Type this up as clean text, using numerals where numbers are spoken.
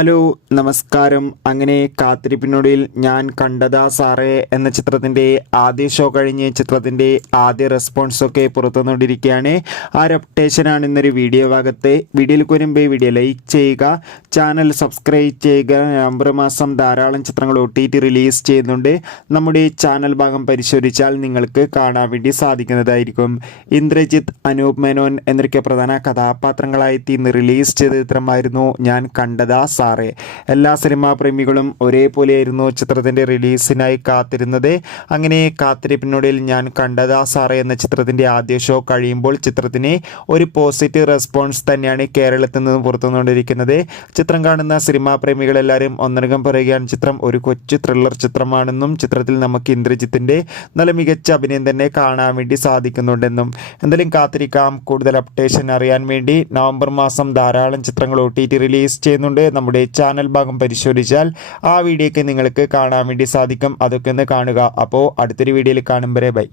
Hello നമസ്കാരം. അങ്ങനെ കാത്തിരിപ്പിനൊടുവിൽ ഞാൻ കണ്ടതാ സാറേ എന്ന ചിത്രത്തിൻ്റെ ആദ്യ ഷോ കഴിഞ്ഞ് ചിത്രത്തിൻ്റെ ആദ്യ റെസ്പോൺസൊക്കെ പുറത്തുവന്നുകൊണ്ടിരിക്കുകയാണ്. ആ ഒരു അപ്ഡേഷനാണ് ഇന്നൊരു വീഡിയോ ഭാഗത്ത്. വീഡിയോയിൽ വരുമ്പോൾ വീഡിയോ ലൈക്ക് ചെയ്യുക, ചാനൽ സബ്സ്ക്രൈബ് ചെയ്യുക. നവംബർ മാസം ധാരാളം ചിത്രങ്ങൾ OTT റിലീസ് ചെയ്യുന്നുണ്ട്. നമ്മുടെ ചാനൽ ഭാഗം പരിശോധിച്ചാൽ നിങ്ങൾക്ക് കാണാൻ വേണ്ടി സാധിക്കുന്നതായിരിക്കും. ഇന്ദ്രജിത്ത്, അനൂപ് മേനോൻ എന്നൊക്കെ പ്രധാന കഥാപാത്രങ്ങളായി ഇന്ന് റിലീസ് ചെയ്ത ചിത്രമായിരുന്നു ഞാൻ കണ്ടതാ സാറേ. എല്ലാ സിനിമാ പ്രേമികളും ഒരേപോലെയായിരുന്നു ചിത്രത്തിൻ്റെ റിലീസിനായി കാത്തിരുന്നത്. അങ്ങനെ കാത്തിരിപ്പിനൊടുവിൽ ഞാൻ കണ്ടതാ സാറേ എന്ന ചിത്രത്തിൻ്റെ ആദ്യ ഷോ കഴിയുമ്പോൾ ചിത്രത്തിന് ഒരു പോസിറ്റീവ് റെസ്പോൺസ് തന്നെയാണ് കേരളത്തിൽ നിന്ന് പുറത്തുവന്നുകൊണ്ടിരിക്കുന്നത്. ചിത്രം കാണുന്ന സിനിമാ പ്രേമികളെല്ലാവരും ഒന്നടങ്കം പറയുകയാണ് ചിത്രം ഒരു കൊച്ചു ത്രില്ലർ ചിത്രമാണെന്നും ചിത്രത്തിൽ നമുക്ക് ഇന്ദ്രജിത്തിൻ്റെ നല്ല മികച്ച അഭിനയം തന്നെ കാണാൻ വേണ്ടി സാധിക്കുന്നുണ്ടെന്നും. എന്തായാലും കാത്തിരിക്കാം. കൂടുതൽ അപ്ഡേഷൻ അറിയാൻ വേണ്ടി നവംബർ മാസം ധാരാളം ചിത്രങ്ങൾ OTT റിലീസ് ചെയ്യുന്നുണ്ട്. നമ്മുടെ ചാനൽ ഭാഗം പരിശോധിച്ചാൽ ആ വീഡിയോയ്ക്ക് നിങ്ങൾക്ക് കാണാൻ വേണ്ടി സാധിക്കും. അതൊക്കെ ഒന്ന് കാണുക. അപ്പോൾ അടുത്തൊരു വീഡിയോയിൽ കാണും വരെ ബൈ.